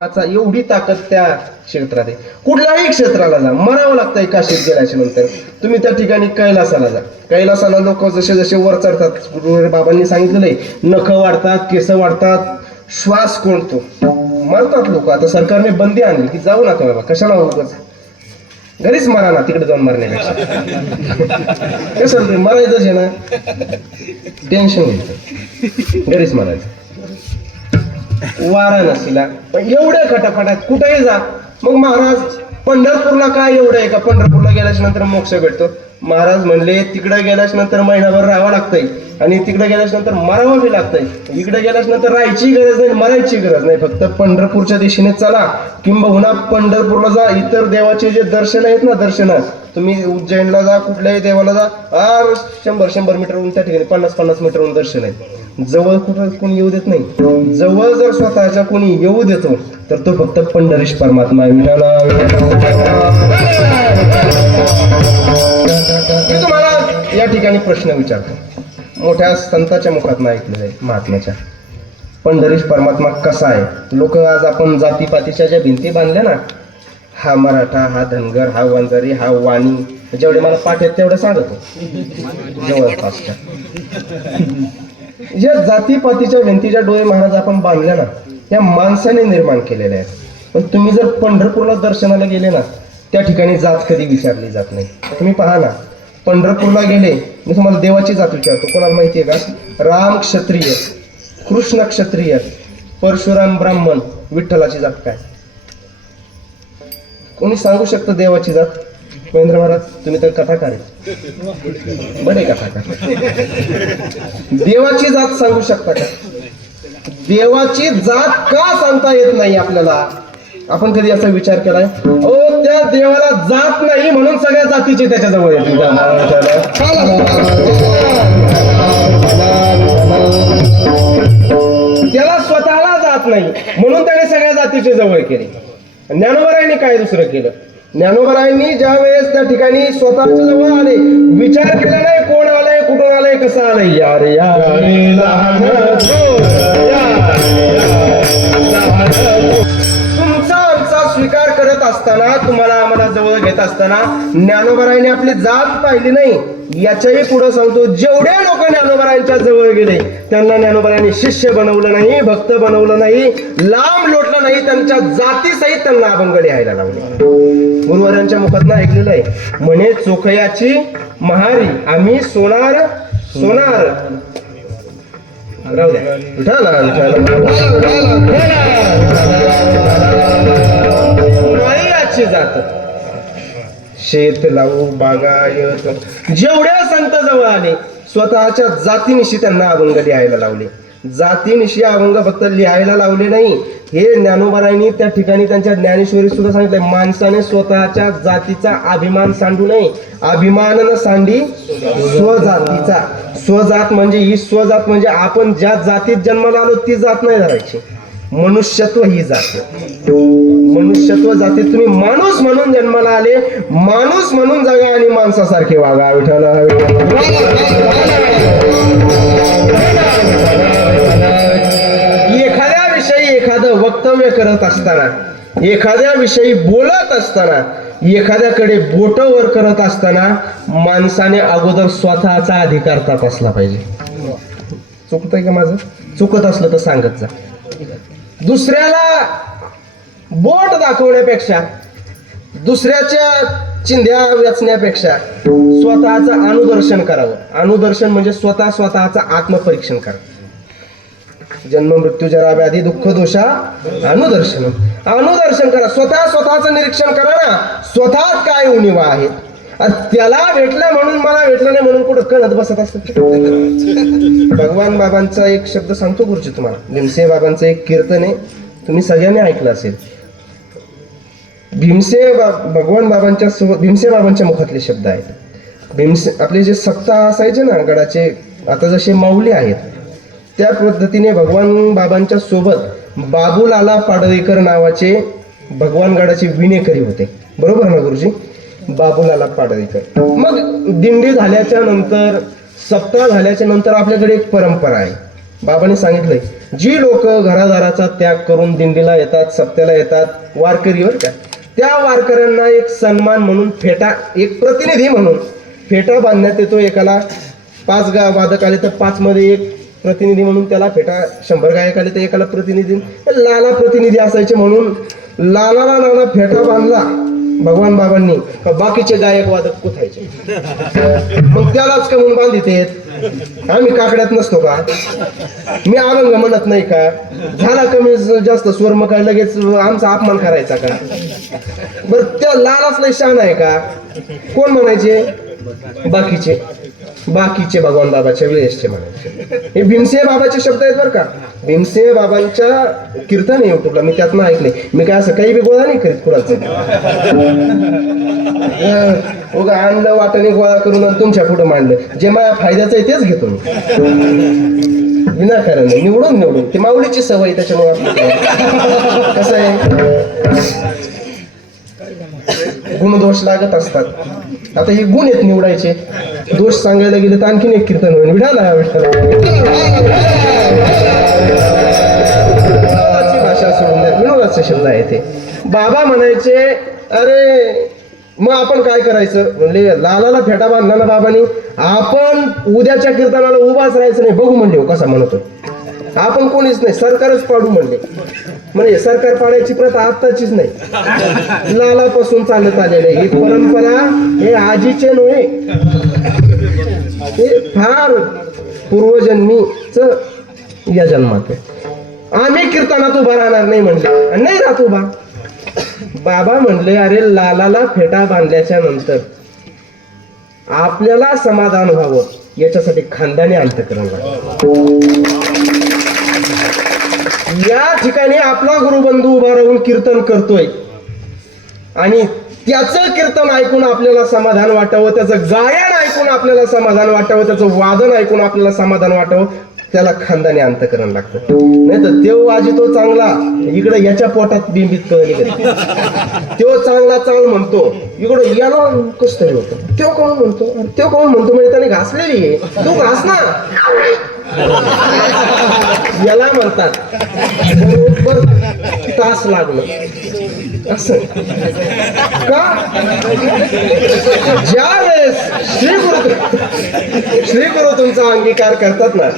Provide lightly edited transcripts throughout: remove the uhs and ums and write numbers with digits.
आता एवढी ताकद त्या क्षेत्रात आहे. कुठल्याही क्षेत्राला जा, मरावं लागतंय काशीत गेल्याच्या नंतर. तुम्ही त्या ठिकाणी कैलासाला जा. कैलासाला लोक जसे जसे वर चढतात, गुरुवारी बाबांनी सांगितलेलं आहे, नख वाढतात, केस वाढतात, श्वास कोणतो, मरतात लोक. आता सरकारने बंदी आणली की जाऊ नका बाबा, कशाला उगाच, घरीच मरा ना, तिकडे जाऊन मरण्यापेक्षा. कसं मरायचंच आहे ना, टेन्शन घ्यायचं, घरीच मरायचं. वाराणसीला पण एवढ्या खटाखटात कुठेही जा. मग महाराज पंढरपूरला काय एवढं आहे का, पंढरपूरला गेल्याच्या नंतर मोक्ष भेटतो? महाराज म्हणले तिकडे गेल्याच्या नंतर महिनाभर राहावं लागतंय आणि तिकडे गेल्याच्या नंतर मरावं बी लागतंय. इकडे गेल्याच्या नंतर राहायची गरज नाही, मरायची गरज नाही, फक्त पंढरपूरच्या दिशेने चला, किंबहुना पंढरपूरला जा. इतर देवाचे जे दर्शन आहेत ना, दर्शन तुम्ही उज्जैनला जा, कुठल्याही देवाला जा, 100 मीटरहून त्या ठिकाणी 50 मीटरहून दर्शन आहे. जवळ कुठं कोणी येऊ देत नाही. जवळ जर स्वतःच्या कोणी येऊ देतो तर तो फक्त पंढरीश परमात्मा आहे. मी तुम्हाला या ठिकाणी प्रश्न विचारतो, मोठ्या संतांच्या मुखात ऐकलेलं आहे, महात्म्याच्या, पंढरीश परमात्मा कसा आहे? लोक आज आपण जातीपातीच्या ज्या भिंती बांधल्या ना, हा मराठा, हा धनगर, हा वंजारी, हा वाणी, जेवढे मला पाठ आहेत तेवढं सांगतो जवळपासच्या. या जातीपातीच्या भिंतीच्या डोळे महाराज आपण बांधल्या ना, या माणसाने निर्माण केलेल्या आहेत. पण तुम्ही जर पंढरपूरला दर्शनाला गेले ना, त्या ठिकाणी जात कधी विचारली जात नाही. तुम्ही पहा ना, पंढरपूरला गेले, मी तुम्हाला देवाची जात विचारतो, कोणाला माहिती आहे का? राम क्षत्रिय, कृष्ण क्षत्रिय, परशुराम ब्राह्मण, विठ्ठलाची जात काय? कोणी सांगू शकतं देवाची जात? महेंद्र महाराज तुम्ही तर कथाकार आहे, बरे कथाकार. देवाची जात सांगू शकता का? देवाची जात का सांगता येत नाही आपल्याला? आपण कधी असा विचार केलाय? ओ, त्या देवाला जात नाही म्हणून सगळ्या जातीचे त्याच्याजवळ येतील. त्याला स्वतःला जात नाही म्हणून त्याने सगळ्या जातीचे जवळ केले. ज्ञानोबरायांनी काय दुसरं केलं? ज्ञानोबरायांनी ज्या वेळेस त्या ठिकाणी स्वतःच्या जवळ आले, विचार केला नाही कोण आलंय, कुठून आलंय, कसं आलंय. यार तुमचा आमचा स्वीकार करत असताना, तुम्हाला आम्हाला जवळ घेत असताना ज्ञानोबरायांनी आपली जात पाहिली नाही. याच्याही पुढे सांगतो, जेवढे लोक ज्ञानोबरायांच्या जवळ गेले त्यांना ज्ञानोबरायांनी शिष्य बनवलं नाही, भक्त बनवलं नाही, लांब लोटलं नाही, त्यांच्या जातीसहित त्यांना अभंग लिहायला लावले. गुरुवारांच्या मुखात ऐकलेलं आहे, म्हणे चोखयाची महारी आम्ही सोनार सोनार. राहू द्या, जात शेत लावू बागायत. जेवढ्या संत जवळ आले, स्वतःच्या जातीनिशी त्यांना अभंग लिहायला लावले. जातीनिशी अभंग फक्त लिहायला लावले नाही, हे ज्ञानोबरायांनी त्या ठिकाणी त्यांच्या ज्ञानेश्वरी सुद्धा सांगितलंय, माणसाने स्वतःच्या जातीचा अभिमान सांडू नये, अभिमान न सांडी स्वजातीचा. स्वजात म्हणजे ही स्वजात म्हणजे आपण ज्या जातीत जन्माला आलो ती जात नाही धरायची. मनुष्यत्व ही जात, मनुष्यत्व जातीत तुम्ही माणूस म्हणून जन्माला आले, माणूस म्हणून जगा आणि माणसासारखे वागा. एखाद्या विषयी एखादं वक्तव्य करत असताना, एखाद्या विषयी बोलत असताना, एखाद्याकडे बोट वर करत असताना माणसाने अगोदर स्वतःचा अधिकार तपासला पाहिजे. चुकतंय का माझं? चुकत असलं तर सांगत जा. दुसऱ्याला बोट दाखवण्यापेक्षा, दुसऱ्याच्या चिंध्या वेचण्यापेक्षा स्वतःचं अनुदर्शन करावं. अनुदर्शन म्हणजे स्वतःचं आत्मपरीक्षण करा. जन्म मृत्यू जरा व्याधी दुःख दोषा अनुदर्शन. अनुदर्शन करा, स्वतःचं निरीक्षण करा ना, स्वतःत काय उणिवा आहेत. त्याला भेटलं म्हणून मला भेटलं नाही म्हणून कुठं कळत बसत असत. भगवान बाबांचा एक शब्द सांगतो गुरुजी तुम्हाला, भीमसे बाबांचं एक कीर्तन आहे, तुम्ही सगळ्यांनी ऐकलं असेल. भगवान बाबांच्या सोबत भीमसे बाबांच्या मुखातले शब्द आहेत. भीमसे आपले जे सप्ताह असायचे ना गडाचे, आता जसे माऊली आहेत, त्या पद्धतीने भगवान बाबांच्या सोबत बाबूलाला पाडळीकर नावाचे भगवान गडाचे विणेकरी होते. बरोबर ना गुरुजी? बाबूलाला पाडळीकर. मग दिंडी झाल्याच्या नंतर, सप्ताह झाल्याच्या नंतर आपल्याकडे एक परंपरा आहे. बाबांनी सांगितलंय जी लोक घरादाराचा त्याग करून दिंडीला येतात, सप्त्याला येतात, वारकरीवर का, त्या वारकऱ्यांना एक सन्मान म्हणून फेटा, एक प्रतिनिधी म्हणून फेटा बांधण्यात येतो. एकाला 5 वादक आले तर 5 मध्ये एक प्रतिनिधी म्हणून त्याला फेटा, 100 गायक आले तर एकाला प्रतिनिधी, लाला प्रतिनिधी असायचे म्हणून लालाला नाना फेटा बांधला भगवान बाबांनी. बाकीचे गायक वादक कुठायचे, मग त्यालाच कमून बांधित आहेत. आम्ही काकड्यात नसतो का, मी अभंग म्हणत नाही का, झाला कमी जास्त स्वर मग काय लगेच आमचा अपमान करायचा का. बर त्या लालाच लय शान आहे का, कोण म्हणायचे, बाकीचे भगवान बाबाच्या वेळेसचे म्हणायचे. हे भीमसिंह बाबाचे शब्द आहेत बरं का. भीमसिंह बाबांच्या कीर्तन आहे युट्यूबला, मी त्यातनं ऐकले. मी काय असं काही बी गोळा नाही करीत कुणाचं, उगा आणलं वाटाने गोळा करून तुमच्या पुढे मांडलं. जे माझ्या फायद्याचं आहे तेच घेतो मी, विनाकारण निवडून ते माऊलीची सवय, त्याच्यामुळे कसं आहे गुणदोष लागत असतात. आता हे गुण आहेत निवडायचे, दोष सांगायला गेले तर आणखीन एक कीर्तन होईल. विठाला भाषा सोडून द्या, विनोदाचे शब्द आहे ते. बाबा म्हणायचे अरे मग आपण काय करायचं, म्हणले लालाला फेटा बांधला ना बाबांनी, आपण उद्याच्या कीर्तनाला उभाच राहायचं नाही. बघू म्हणले कसा म्हणतोय, आपण कोणीच नाही, सरकारच पाडू म्हणले. म्हणजे सरकार पाडायची प्रथा आत्ताचीच नाही, लालापासून चालत आलेले. ही परंपरा हे आजीचे नव्हे, हे फार पूर्वजन्मीच या जन्मात. आम्ही कीर्तनात उभा राहणार नाही म्हणले, नाही राहत उभा. बाबा म्हणले अरे लालाला फेटा बांधल्याच्या नंतर आपल्याला समाधान व्हावं याच्यासाठी खानदानी अंतःकरण लागतं. या ठिकाणी आपला गुरुबंधू उभा राहून कीर्तन करतोय आणि त्याचं कीर्तन ऐकून आपल्याला समाधान वाटावं, त्याचं गायन ऐकून आपल्याला समाधान वाटावं, त्याचं वादन ऐकून आपल्याला समाधान वाटावं, त्याला खानदानी अंतःकरण लागतं. नाही तर तेव आजी तो चांगला, इकडे याच्या पोटात बिंबित कळली, तो चांगला चांगला म्हणतो, इकडं याला कस तरी होतं. तो कोण म्हणतो, तो कोण म्हणतो म्हणजे त्याने घासलेली आहे, तू घास ना, याला म्हणतात. बरोबर तास लागलं असं का. ज्या वेळेस श्री गुरु तुमचा अंगीकार करतात ना,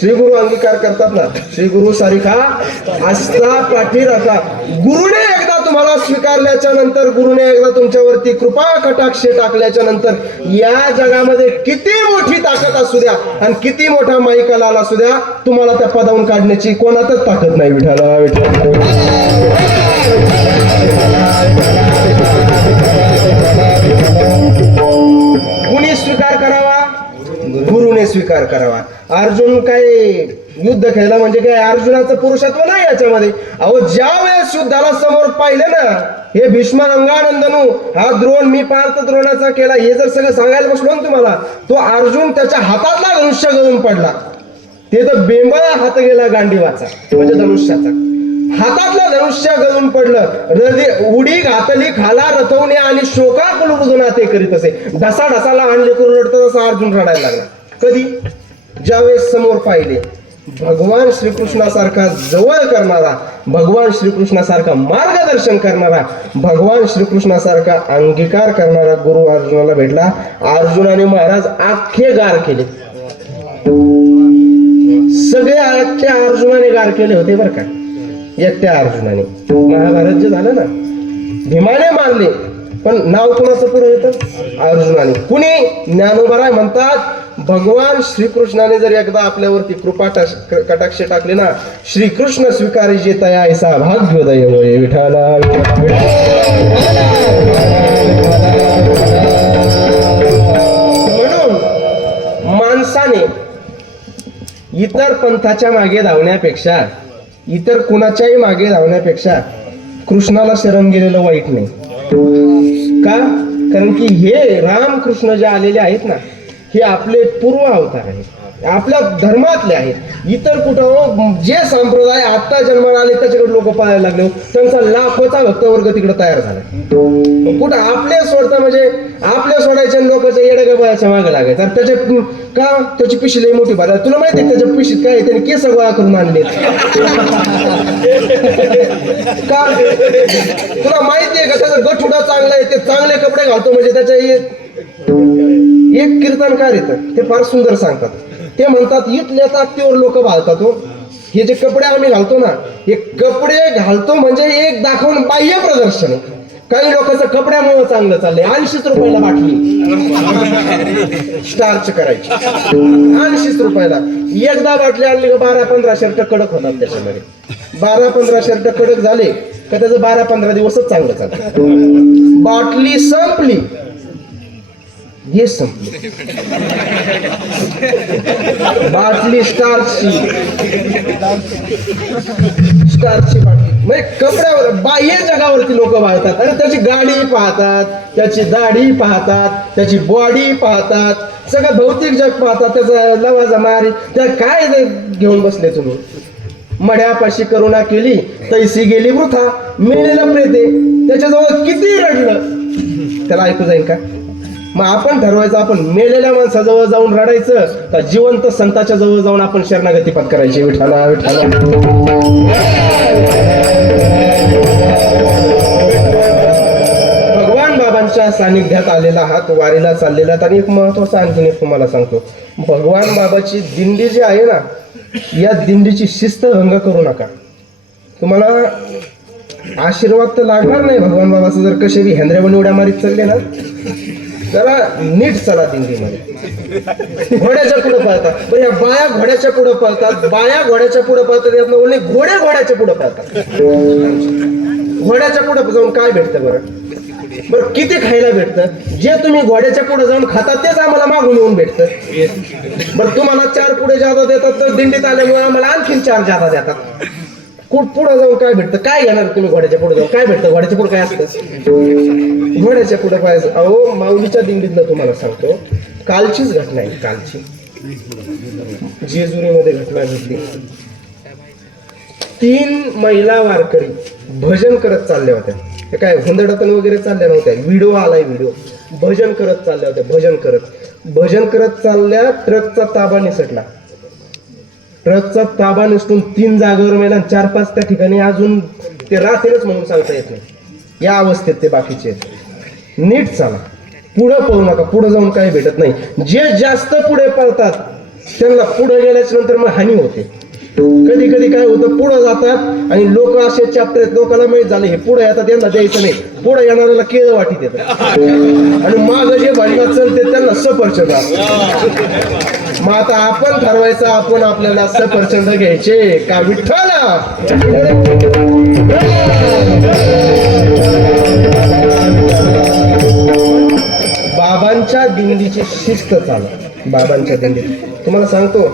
श्री गुरु अंगीकार करतात ना, श्री गुरु सारिखा आस्था पाठी राहतात. गुरुने एकदा तुम्हाला स्वीकारल्याच्या नंतर, गुरुने एकदा तुमच्यावरती कृपा कटाक्ष टाकल्याच्या नंतर, या जगामध्ये किती मोठी ताकद असू द्या आणि किती मोठा माईकाला आला असू द्या, तुम्हाला त्या पदावून काढण्याची कोणातच ताकद नाही. विठाला कुणी स्वीकार करावा, गुरुने स्वीकार करावा. अर्जुन काय युद्ध खेळला म्हणजे काय अर्जुनाचं पुरुषत्व नाही याच्यामध्ये. अहो ज्या वेळेस युद्धाला समोर पाहिले ना, हे भीष्म रंगानंदनू, हा द्रोण मी पार्थ द्रोणाचा केला, हे जर सगळं सांगायला बसलो ना तुम्हाला, तो अर्जुन त्याच्या हातातला धनुष्य गळून पडला. ते तर बेंबळा हात गेला गांडीवाचा, म्हणजे धनुष्याचा हातातला धनुष्य गळून पडलं. उडी घातली खाला रथवणे आणि शोकाकुल रुदून ते करीत असे. ढसा ढसाला आणले करून रडतं, तसा अर्जुन रडायला लागला. कधी, ज्यावेळेस समोर पाहिले भगवान श्रीकृष्णासारखा जवळ करणारा, भगवान श्रीकृष्णासारखा मार्गदर्शन करणारा, भगवान श्रीकृष्णासारखा अंगीकार करणारा गुरु अर्जुनाला भेटला. अर्जुनाने महाराज अख्खे गार केले, सगळे अख्ख्या अर्जुनाने गार केले होते बरं का. एकट्या अर्जुनाने महाभारत जे झालं ना, भीमाने मारले, पण नाव कोणाचं पुढे येतं, अर्जुनाने. कुणी, ज्ञानोबराय म्हणतात भगवान श्रीकृष्णाने जर एकदा आपल्यावरती कृपा कटाक्ष टाकले ना, श्रीकृष्ण स्वीकारी जे तया ऐसा भाग्योदय होय. विठाला म्हणून माणसाने इतर पंथाच्या मागे धावण्यापेक्षा, इतर कुणाच्याही मागे धावण्यापेक्षा कृष्णाला शरण गेलेलं वाईट नाही का. कारण की हे रामकृष्ण जे आलेले आहेत ना, हे आपले पूर्व अवतार आहेत. आपल्या धर्मातले आहेत. इतर कुठं जे संप्रदाय आता जन्माला आले त्याच्याकडे लोक पाहायला लागले, त्यांचा लाखोचा भक्तवर्ग तिकडे तयार झाला. कुठं आपले सोडता म्हणजे आपले सोडायच्या लोकांच्या येड्या गबाळाच्या मागे लागायचं. त्याचे का त्याची पिशी लई मोठी बाजार, तुला माहिती आहे त्याच्या पिशीत काय त्याने केस गोळा करून आणले का? तुला माहिती आहे का त्याचा गठुडा चांगला आहे, ते चांगले कपडे घालतो म्हणजे त्याच्या एक कीर्तनकार येतं, ते फार सुंदर सांगतात. ते म्हणतात इथल्या ताकदीवर लोक घालतात हो. हे जे कपडे आम्ही घालतो ना, हे कपडे घालतो म्हणजे एक दाखवून बाह्य प्रदर्शन. काही लोकांचं कपड्यामुळे चांगलं चाललंय. 80 रुपयाला बाटली स्टार्च करायची, 80 रुपयाला. एकदा बाटली आणली का 12-15 शर्ट कडक होतात त्याच्यामध्ये. 12-15 शर्ट कडक झाले का त्याचं 12-15 दिवसच चांगलं चालतं. बाटली संपली, हे संपली. बाटली स्टार्चची बाटली म्हणजे कपड्यावर बाह्य जगावरती लोक पाहतात आणि त्याची गाडी पाहतात, त्याची दाढी पाहतात, त्याची बॉडी पाहतात, सगळं भौतिक जग पाहतात, त्याचा लवाजा मारी. त्या काय घेऊन बसले तुम्ही? मड्यापाशी करुणा केली तैसी गेली वृथा, मेलेलं प्रेते त्याच्याजवळ किती रडलं त्याला ऐकू जाईल का? मग आपण ठरवायचं आपण मेलेल्या माणसाजवळ जाऊन रडायचं का जिवंत संताच्या जवळ जाऊन आपण शरणागती पत्करायची? विठाला विठाला. भगवान बाबांच्या सानिध्यात आलेला आहात, वारीला चाललेला. आणि एक महत्वाचं आणखीन एक तुम्हाला सांगतो, भगवान बाबाची दिंडी जी आहे ना, या दिंडीची शिस्त भंग करू नका. तुम्हाला आशीर्वाद तर लागणार नाही भगवान बाबाचं जर कसे बी हेंद्र्या उड्या मारीत चालले ना. जरा नीट चला दिंडीमध्ये. घोड्याच्या पुढे पळतात, पण या बाया घोड्याच्या पुढे पळतात, बाया घोड्याच्या पुढे पळतात, यातनं ओले घोडे घोड्याच्या पुढे पळतात. घोड्याच्या पुढे जाऊन काय भेटतं बरं? बरं किती खायला भेटतं? जे तुम्ही घोड्याच्या पुढे जाऊन खाता तेच आम्हाला मागून येऊन भेटतं. बरं तुम्हाला 4 पुढे जादा देतात तर दिंडीत आल्यामुळे आम्हाला आणखीन 4 जादा देतात. पुढे जाऊन काय भेटतं? काय घेणार तुम्ही घोड्याच्या पुढे जाऊन? काय भेटतं घोड्याच्या पुढे? काय असतं घोड्याच्या पुढे पाहायचं? अहो माऊलीच्या दिंडीतलं तुम्हाला सांगतो, कालचीच घटना आहे. कालची जेजुरीमध्ये घटना घडली. 3 महिला वारकरी भजन करत चालल्या होत्या. ते काय हुंदडतन वगैरे चालल्या नव्हत्या. व्हिडिओ आलाय, व्हिडिओ. भजन करत चालल्या होत्या, भजन करत चालल्या. ट्रकचा ताबा निसटला. ट्रकचा ताबा निसटून 3 जागेवर मेला, 4-5 त्या ठिकाणी अजून ते राहतीलच म्हणून सांगता येत नाही. या अवस्थेत ते बाकीचे. नीट चाला, पुढं पळू नका. पुढे जाऊन काही भेटत नाही. जे जास्त पुढे पळतात त्यांना पुढे गेल्याच्या नंतर मग हानी होते. कधी कधी काय होतं, पुढे जातात आणि लोक असे चॅप्टर आहेत, लोकांना माहीत झाले हे पुढे येतात, त्यांना द्यायचं नाही. पुढे येणाऱ्याला केळ वाटीत येतं आणि माग जे भांडणात चलते त्यांना सफरचंद. मग आता आपण ठरवायचं आपण आपल्याला सफरचंद घ्यायचे का विठ्ठला? बाबांच्या दिंडीची शिस्त चाला. बाबांच्या दिंडीत तुम्हाला सांगतो,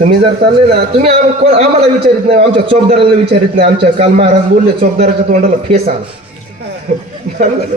तुम्ही जर चालले ना, तुम्ही आम्हाला विचारित नाही, आमच्या चौकदाराला विचारित नाही. आमच्या काल महाराज बोलले चौकदाराच्या तोंडाला फेस आला.